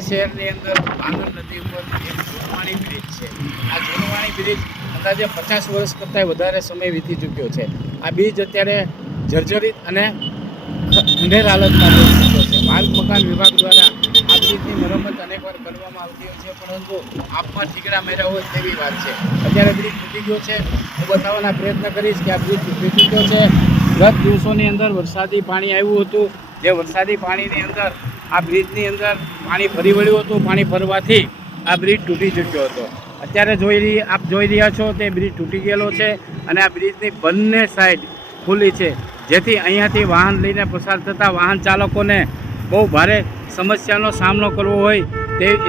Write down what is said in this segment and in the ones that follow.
શહેરની અંદર ભાંગર નદી ઉપર એક જૂનવાણી બ્રિજ છે. આ જૂનવાણી બ્રિજ અંદાજે 50 વર્ષ કરતાં વધારે સમય વીતી ચૂક્યો છે. આ બ્રિજ અત્યારે જર્જરિત અને ખંડેર હાલતમાં થઈ ચૂક્યો છે. માર્ગ મકાન વિભાગ દ્વારા આ બ્રિજની મરમ્મત અનેકવાર કરવામાં આવતી હોય છે, પરંતુ આપમાં ઠીકડા મેળવ્યા હોય તેવી વાત છે. અત્યારે બ્રિજ તૂટી ગયો છે. હું બતાવવાના પ્રયત્ન કરીશ કે આ બ્રિજ તૂટી ચૂક્યો છે. ગત દિવસોની અંદર વરસાદી પાણી આવ્યું હતું. જે વરસાદી પાણીની અંદર આ બ્રિજની અંદર પાણી ફરી વળ્યું હતું. પાણી ફરવાથી આ બ્રિજ તૂટી ચૂક્યો હતો. અત્યારે આપ જોઈ રહ્યા છો તે બ્રિજ તૂટી ગયેલો છે અને આ બ્રિજની બંને સાઈડ ખુલ્લી છે, જેથી અહીંયાથી વાહન લઈને પસાર થતા વાહન ચાલકોને બહુ ભારે સમસ્યાનો સામનો કરવો હોય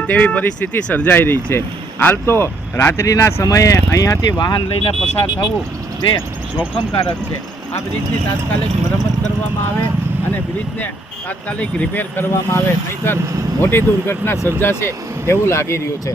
તેવી પરિસ્થિતિ સર્જાઈ રહી છે. હાલ તો રાત્રિના સમયે અહીંયાથી વાહન લઈને પસાર થવું તે જોખમકારક છે. આ બ્રિજની તાત્કાલિક મરમ્મત કરવામાં આવે અને બ્રિજને તાત્કાલિક રિપેર કરવામાં આવે, નહીંતર મોટી દુર્ઘટના સર્જાશે તેવું લાગી રહ્યું છે.